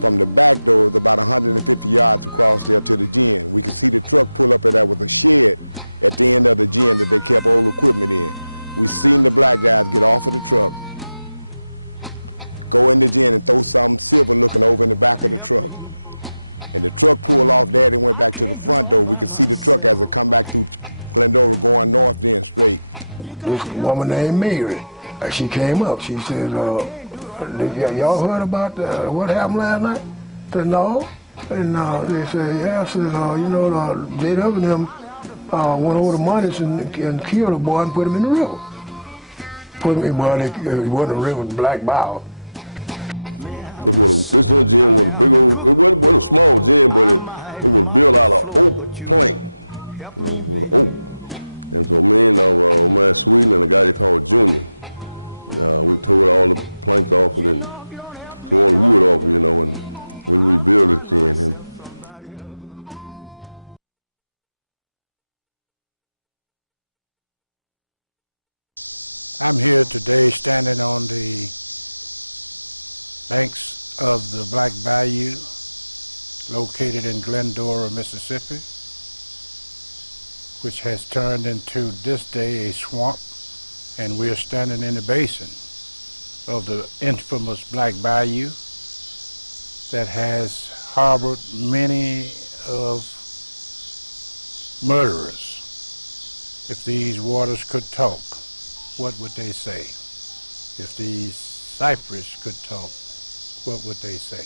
From the back door, it's about 150 yards across there to the gym. We could see the truck pull up, and there was a shed at the end of the gym that they kept old equipment in. We seen the black guys get off of the truck, go in the gym and throw something silver looking over in the back of the truck. And the truck pulled off there, and went back to the front door. We could see the truck as it come back through Glendora going north then straight. This woman named Mary, she came up, she said, y'all heard about what happened last night? I said, no. And they said, yeah. I said, you know, J.W. and them went over the monies and killed a boy and put him in the river. Put him in, well, it wasn't a river, it was Black Bow. This little gym was a big old, it wasn't a small gym, but it was built out of oak plank, you know, with oak. And so me and old man Sweden and a guy called Junior, we tore all the planks off of it and tore all the wood off, you know, and we rebuilt it again. I'm here today standing on the banks of the Black Bayou, located in Glendora, Mississippi, which has turned into this day a swamp, and we're standing in the basin of the infamous Black Bayou that has harbored many of murderers. If these waters could talk, what would they say? If these cypress could talk, what would they say?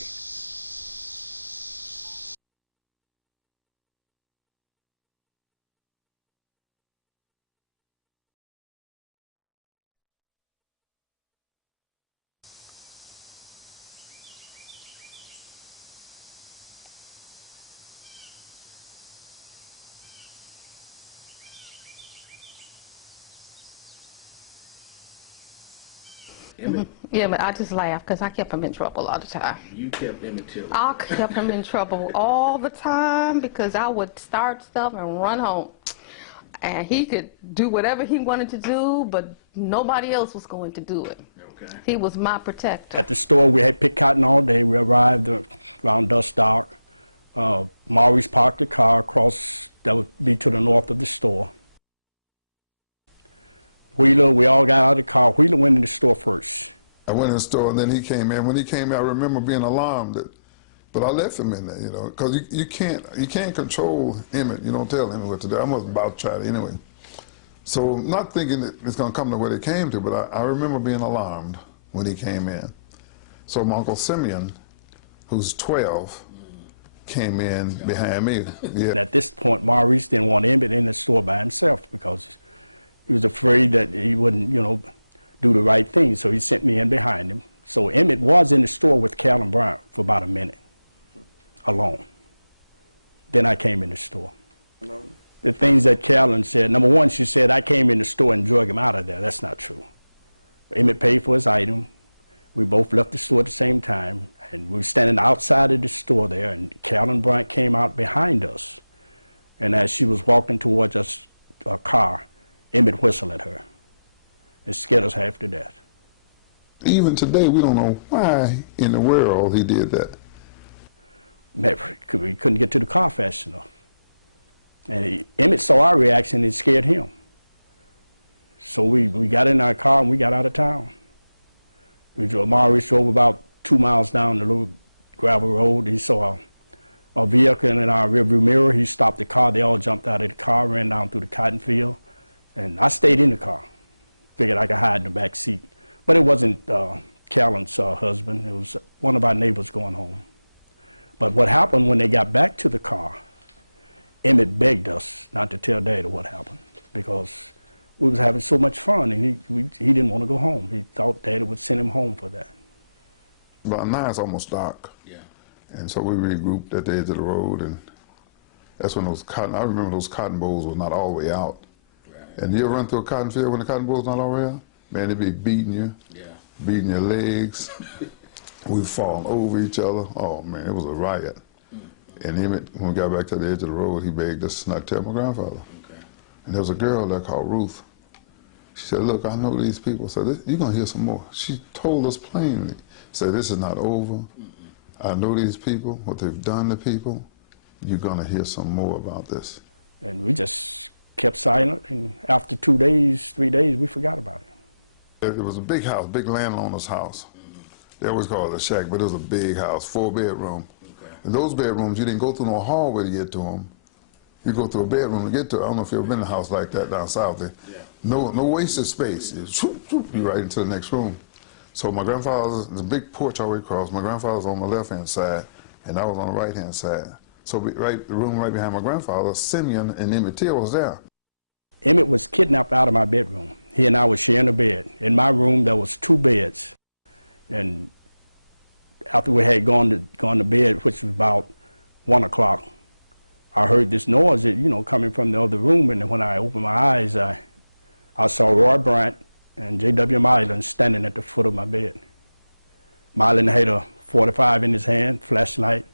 Emmett? Yeah, but I just laughed because I kept him in trouble all the time. You kept Emmett Till? I kept him in trouble all the time because I would start stuff and run home. And he could do whatever he wanted to do, but nobody else was going to do it. Okay. He was my protector. At the store, we had picked cotton all day. We arrived around dusk dark. Maurice parked the car across, that would be to the north of the store. Wheeler, we all got out of the car. Wheeler went in the store first. I went in the store and then he came in. When he came in, I remember being alarmed, but I left him in there, you know, because you can't control Emmett. You don't tell Emmett what to do. I wasn't about to try it anyway. So not thinking that it's going to come to what it came to, but I remember being alarmed when he came in. So my Uncle Simeon, who's 12, came in behind me. Yeah. At this point, Maurice didn't want Emmett in the store by himself because he was afraid that he wouldn't, you know, do the right thing, so he sent me in behind him. So Emmett was in the store with Callan Bryant for about a minute, alone. Then I came in the store. Alone? The things that Callan said, number one, she said, I came in the store and drug him out of there. That's not true. Emmett paid for his item. We both left the store at the same time, and we were standing outside of the store there, and Callan Bryant came out behind us. And as she was walking towards us, our car, Emmett whistled at her. It scared us half to death. Even today, we don't know why in the world he did that. Never. We couldn't get to the car fast enough. And Emmett saw our reaction, it scared him. So we got in our car and we got out of town. Maurice drove about 2 miles down the little gravel road. He saw a vehicle in our rearview mirror. He stopped the car. They all jumped out of the car, ran down through the cotton field. And I stayed in the car. Figured I could hide in the back seat. But it wasn't Callan's husband. It was one of our neighbors going home. But what happened when they got back to the car, Emmett begged us not to tell Daddy what happened because we was having so much fun and he didn't want to go home. He thought Daddy would send him home for that. By now it's almost dark. Yeah. And so we regrouped at the edge of the road, and that's when I remember those cotton bolls were not all the way out. And you ever run through a cotton field when the cotton bowl's not all the way out? Man, they'd be beating you, beating your legs. We'd fall over each other. Oh, man, it was a riot. And Emmett, when we got back to the edge of the road, he begged us not to tell my grandfather. Okay. And there was a girl there called Ruth. She said, look, I know these people. So you're going to hear some more. She told us plainly, said, this is not over. I know these people, what they've done to people. You're going to hear some more about this. And we just kept silent, and after 2 days, 3 days, we forgot about it. It was a big house, big landowner's house. They always call it a shack, but it was a big house, 4-bedroom. And those bedrooms, you didn't go through no hallway to get to them. You go through a bedroom to get to it. I don't know if you've ever been in a house like that down south there. Yeah. No wasted space. You right into the next room. So my grandfather's, the big porch all the way across, my grandfather's on the left-hand side, and I was on the right-hand side. So the room right behind my grandfather, Simeon and Emmett Till was there. Emmett was kidnapped out of my bedroom. He and I were sharing a bed. In my room, there was 2 beds. And after we had gone to bed, which was about 1 o'clock, I heard this noise, coming from the other room. And when I opened my eyes, I saw Roy Bryant and J.W. Milan standing at the foot of my bed. Milan had a .45 in his hand, flashlight.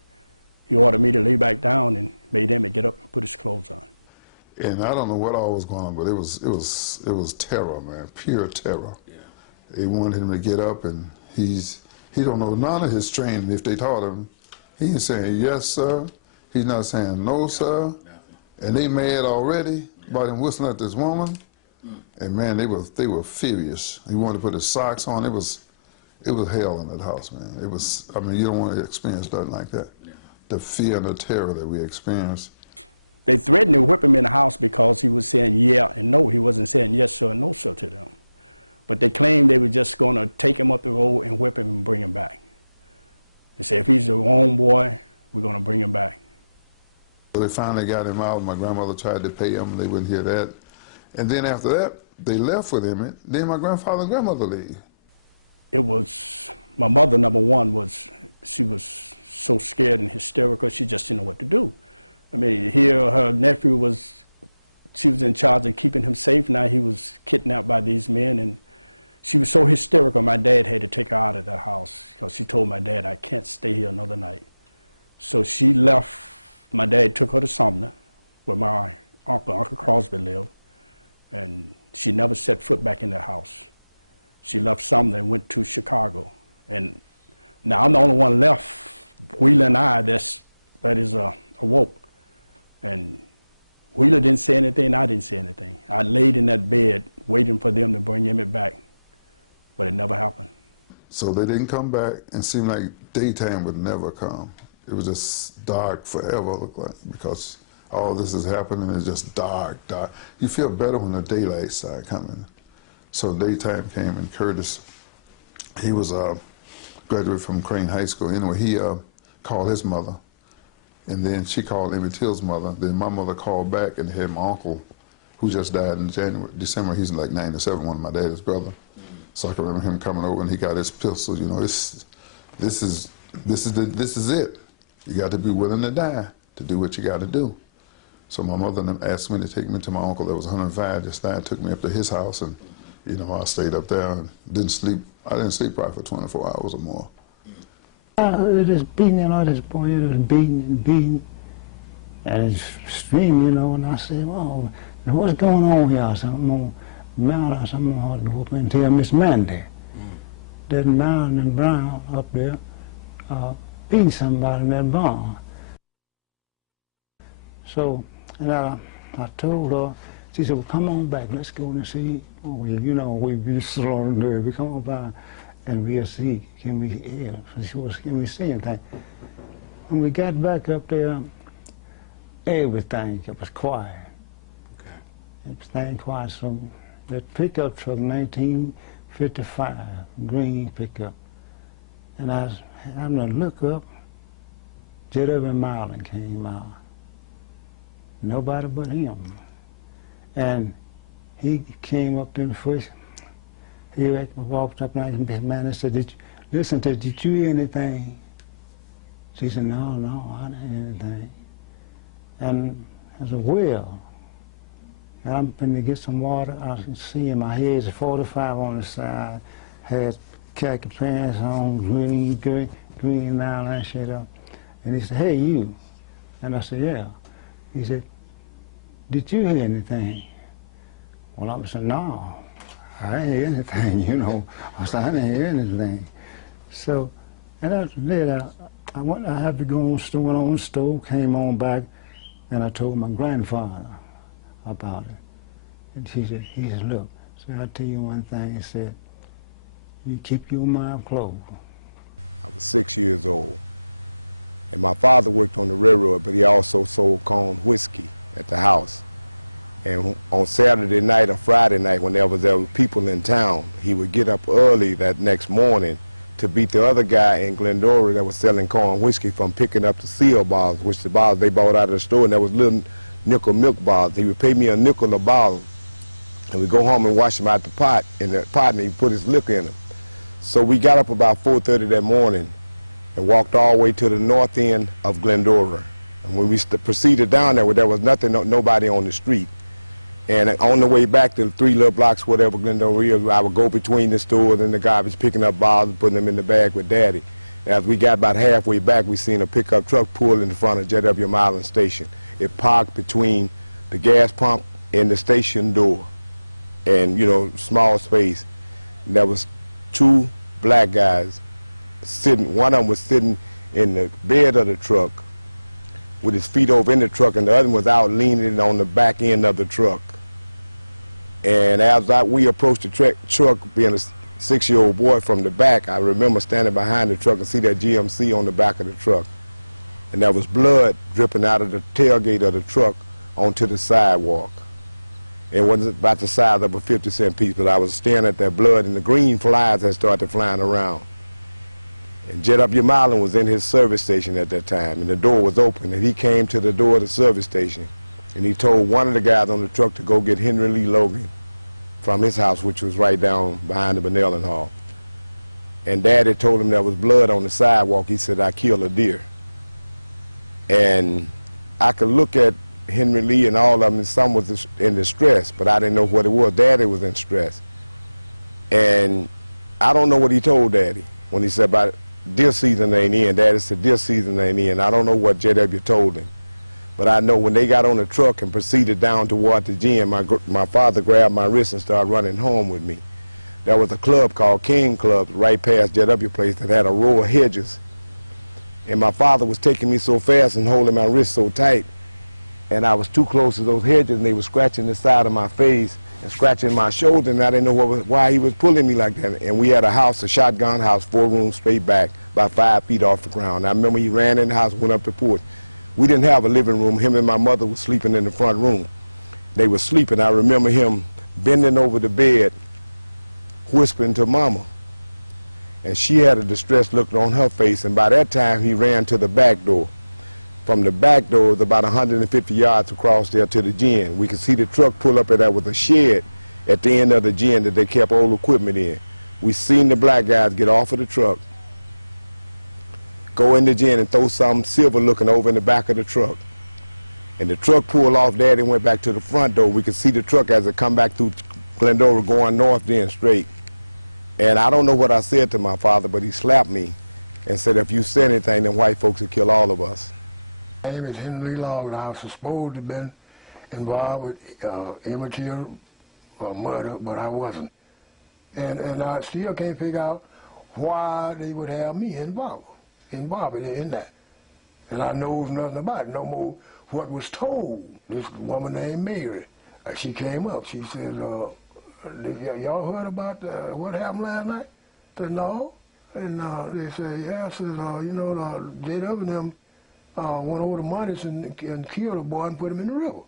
He ordered me to lay back down and made Emmett get up and put his clothes on. And I don't know what all was going on, but it was terror, man, pure terror. Yeah. They wanted him to get up, and he don't know none of his training. If they taught him, he ain't saying yes, sir. He's not saying no, sir. Nothing. And they mad already about him whistling at this woman. And man, they were furious. He wanted to put his socks on. It was hell in that house, man. It was. I mean, you don't want to experience nothing like that. Yeah. The fear and the terror that we experienced. They threatened to whip him in the house because he was saying yeah and no. He wasn't saying yes sir and no sir to them. But they claimed they were just going to take him up the road and whip him and bring him back. They said if he's the wrong boy, we're going to bring him back. So they finally got him out. My grandmother tried to pay him. They wouldn't hear that. And then after that, they left with him. Then my grandfather and grandmother leave. It was, my mother, number one, she was so scared and hysterical, she just didn't know what to do. I mean, here her nephew she was in charge of keeping him safe. Now he was kidnapped by these men, and she was so hysterical, my dad had to take her out of the house because she told my dad, I can't stay here another night. So she left. My dad took her to Sumner, where my Uncle Crosby lived, and she never set foot back in that house. She left Sumner and went to Chicago. And now I'm the only one left, Wheeler and I, that is awoke. And Wheeler didn't say anything, I didn't say anything. I laid in that bed waiting for them to bring Emmett back, but it never happened. So they didn't come back, and it seemed like daytime would never come. It was just dark forever, looked like, because all this is happening, it's just dark. You feel better when the daylight started coming. So daytime came, and Curtis, he was graduated from Crane High School. Anyway, he called his mother, and then she called Emmett Till's mother. Then my mother called back and had my uncle, who just died in December. He's like 97, one of my daddy's brother. So I can remember him coming over, and he got his pistol. This is it. You got to be willing to die to do what you got to do. So my mother asked me to take me to my uncle that was 105, just died, took me up to his house, and I stayed up there and didn't sleep. I didn't sleep probably for 24 hours or more. I heard this beating, this boy, it was beating and beating, and it's screaming, and I said, oh, what's going on here? I said, I'm going to mount, I said, I'm going to go up and tell Miss Mandy. That Mountain and Brown up there beating somebody in that barn. So, and I told her, she said, well, come on back, let's go and see. Oh, we be slow and nervy, come on by and we'll see, can we see anything? When we got back up there, everything was quiet. Okay. Everything quiet, so that pickup truck, 1955, green pickup. And I was having to look up, J.W. Milan came out. Nobody but him. And he came up there first. He walked up and Miss Mandy said, did you hear anything? She said, no, I didn't hear anything. And I said, well, and I'm going to get some water. I can see in my head, it's a 45 on the side, had khaki pants on, green nylon shit up. And he said, hey, you. And I said, yeah. He said, did you hear anything? Well, I said, no, I didn't hear anything, I said, I didn't hear anything. So, and later, I had to go went on the store, came on back, and I told my grandfather about it. And he said, look, so I'll tell you one thing. He said, you keep your mouth closed. I was 6 years old. And my father worked on the railroad, but he also sold corn whiskey at the house. And on Saturday night or Friday night, whenever there were people in town, he would get up early that next morning to beat the other guy in Glendora that was selling corn whiskey from picking up the seal bottles, which the bottles they bought out of the store, and there was little nickel milk bottles. He would pay me a nickel a bottle, and we'd go home and wash them out the pot, and he'd put his liquor in them. So we got up about 4:30 that morning and walked all the way to the north end of Glendora. And when we proceeded down there was nothing, nobody on the street. And on the way back to the 3 little blocks, whatever Glendora is, I would go between the stores and the garbage, picking up bottles, putting them in the bag with Daddy. As we got about halfway back, we seen a pickup truck pull in front of J.W. Milan Station. It parked between the gas pump and the station door, and, you know, small space. And there was 2 black guys sitting. One of them was sitting in the bed of the truck with his feet over in the truck, and the other one was out leaning on the back end of the truck. And as we approached the truck, being a 6-year-old boy from the back, I remember standing behind the truck and see that GMC on the back of the truck. And there was blood dripping out of the tailgate of the truck onto the sidewalk. It wasn't about the size of a 50-cent piece, but I was staring at that blood, and the green flies had started flying around. And J.W. Milan was in his service station at that time, and the door was open, and he came to the door of the service station, and he told one of the guys on the truck to go get Henry Lee Logan from his house, which was right down behind the Benellan Hall. And Daddy told him there was blood on the sidewalk. He said, I killed a deer. And I could look at Henry Lee and all of them, and some was in distress, but I didn't know what it was. Daddy was in stress. And I don't know what he told Daddy when he said about deer season ain't in. Daddy said deer season ain't in. I don't know what J.W. told him. But I know when they got on the truck and proceeded down toward the gym, my father grabbed my wrist and started running home with me. There was a club called King Club right past J.W. place that had a row of hedges. And my father was taking me so fast and holding my wrist so tight, and I was too close to those hedges, and they were scratching the side of my face and scratching my shoulder, and I didn't know why he was pulling me like that. And we had a house, a shotgun house, 4 rooms straight back, about 5 feet off the ground. I remember he ran in the house, went up the porch. We didn't have a living room. Him and my mother were sleeping in the front room. They were sleeping. I remember him bending over the bed, whispering to Mama. And she had a distressed look on her face, and by that time he ran to the back door. From the back door, it was about 150 yards across there to the gym. We could see the truck pull up at that with a shed at the end of the gym that they kept old equipment in. We seen the black guys get off of the truck, go in the gym and throw something silver looking over in the back of the truck. And the truck pulled off there and went back to the front door. We could see the truck as it come back through Glendora going north then straight. And I don't know what I said to my father, but he slapped me and said, if you said anything, then white folks would kill all of us. My name is Henry Lee Logan. I was supposed to have been involved with immaterial murder, but I wasn't. And I still can't figure out why they would have me involved in that. And I knows nothing about it, no more what was told. This woman named Mary, she came up. She said, y'all heard about what happened last night? I said, no. And they said, yeah. I said, you know, J.W. and them went over to Montes and killed a boy and put him in the river.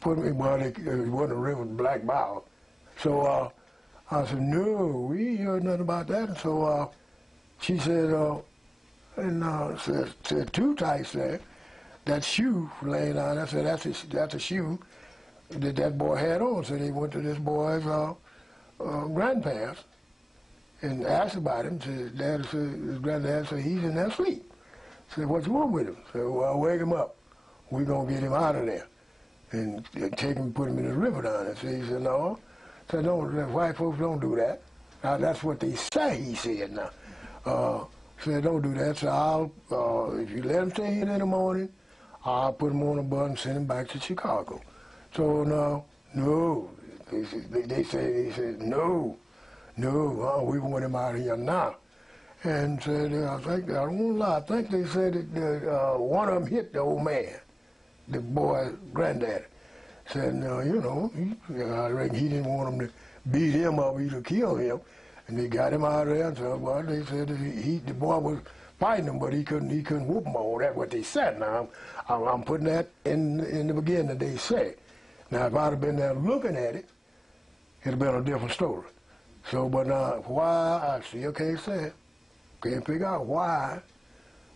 Put him in, well, it wasn't a river, Black Bow. So I said, no, we ain't heard nothing about that. And so she said, said 2 tights there, that shoe laying down. I said, that's a shoe that boy had on. So they went to this boy's grandparents and asked about him. Said, his granddad said, he's in there asleep. Said, what's wrong with him? Said, well, wake him up. We're going to get him out of there and take him and put him in the river down there. So he said, no. Said, no, white folks don't do that. Now, that's what they say, he said now. Said, don't do that. So I'll, if you let him stay here in the morning, I'll put him on a bus and send him back to Chicago. So no, they said, no, we want him out of here now. and said, I don't want to lie, I think they said that one of them hit the old man, the boy's granddaddy. Said, you know, I reckon he didn't want him to beat him up, either kill him. And they got him out of there, and so, well, they said that the boy was fighting him, but he couldn't whoop him all. That's what they said. Now, I'm putting that in the beginning that they said. Now, if I'd have been there looking at it, it'd have been a different story. So, but now, why, I still can't say it. Can't figure out why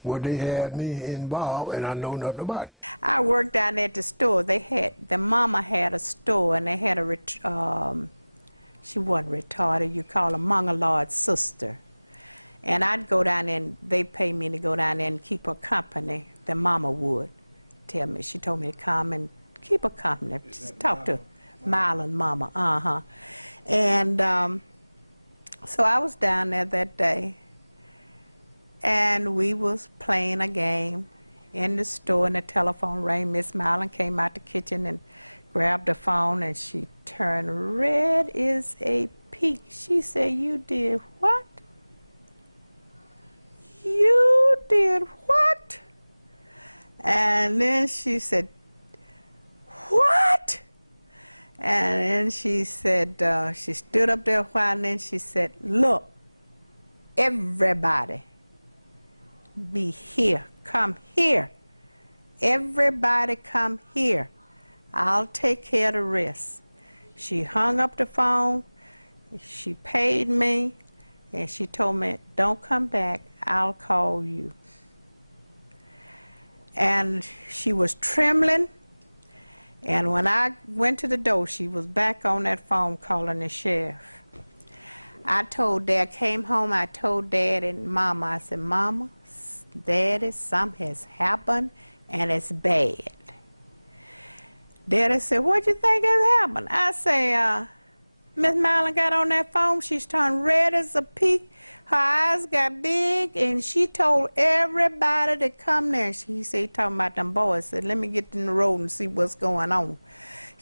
would they have me involved, and I know nothing about it. I worked down at the store. The mama had a store, and they had she wasn't retarded, you call her Mongoloid sister. And I'd go down there, and they'd pay me to go down there and keep her company. The mama would tell me, she told me to come and keep her company, just talk to Marlon mama, And so I was down there that day, and we was playing a game in the store, and the telephone rang. Miss Marlon came out the kitchen and grabbed the phone, and she turned red as a peak. She said, "You did what? You did what?" And then she said, "What?" And then she said, she stood up there a while, and then she said, "Look, everybody be here. Come here. Everybody come here. I'll take care of the rest." She hung up the phone, she paid me, and she told me, "Don't come back, I'll call you." And she was trembling, and when I went to the door, she was back on that phone calling the sheriff. I told Dad, came home, I told Dad and Mama, I said, "Mama, Daddy, something has happened, and it's bad." Daddy said, "What you think has happened?" I say, Miss Marlon got on that phone, she's turned red as a peak, her eyes got big, and she told everybody to come there. He said, talking about them boys, said, "Let me get in the road and see what's going on."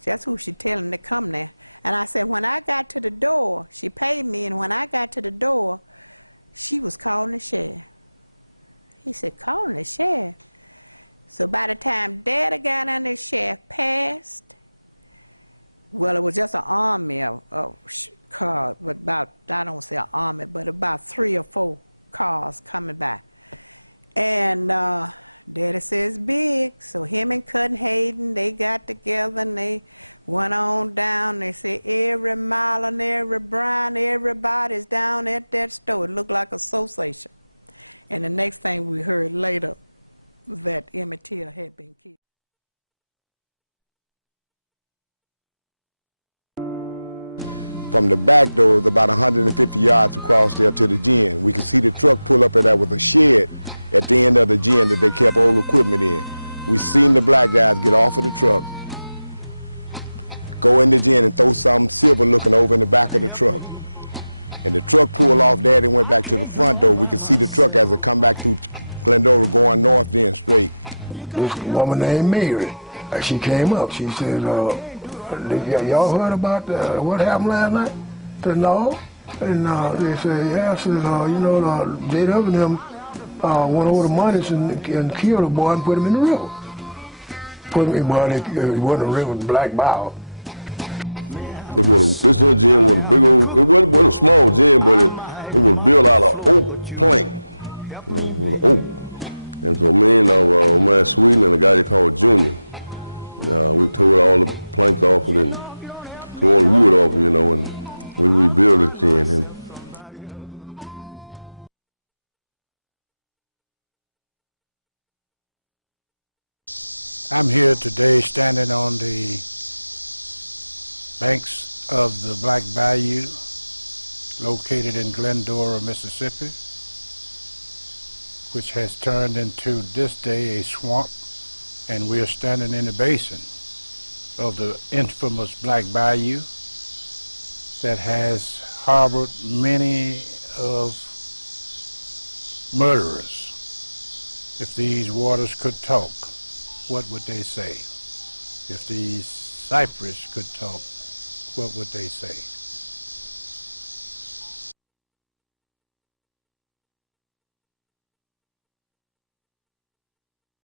That's who she telling to come there. And I said, when I got to the door, she paid me, and when I got to the door, she was calling the sheriff. He said, "Calling the sheriff?" So by the time Daddy got on, the sheriff passed. Well, it was just an army of cars, but about, I don't say an army, but about 3 or 4 cars coming by. And Daddy says big, so him and Cousin Hayden, they got together and they went on down. They said every mile and every Brian, everybody's down at that store. It looked like a association. And the next thing we heard later, that Emmett Till had been killed. From the back door, it was about 150 yards across there to the gym. We could see the truck pull up, and there was a shed at the end of the gym that they kept old equipment in. We seen the black guys get off of the truck, go in the gym and throw something silver looking over in the back of the truck. And the truck pulled off there and went back to the front door. We could see the truck as it come back through Glendora going north then straight. This woman named Mary, she came up. She said, "Y'all heard about what happened last night?" I said, "No." And they said, "Yeah." I said, "You know, J.W. and them went over the monies and killed a boy and put him in the river." Put him, well, it wasn't a river, it was Black Bow. This gym was a big old, it wasn't a small gym, but it was built out of oak plank, you know, with oak. And so me and old man Sweden and a guy they called Junior, we tore all the planks off it and tore all the wood off it, you know, and we rebuilt it then. I'm here today standing on the banks of the Black Bayou, located in Glendora, Mississippi, which has turned into this day a swamp, and we are standing in the basin of the infamous Black Bayou that has harbored many of murderers. If these waters could talk, what would they say? If these cypress could talk, what would they say?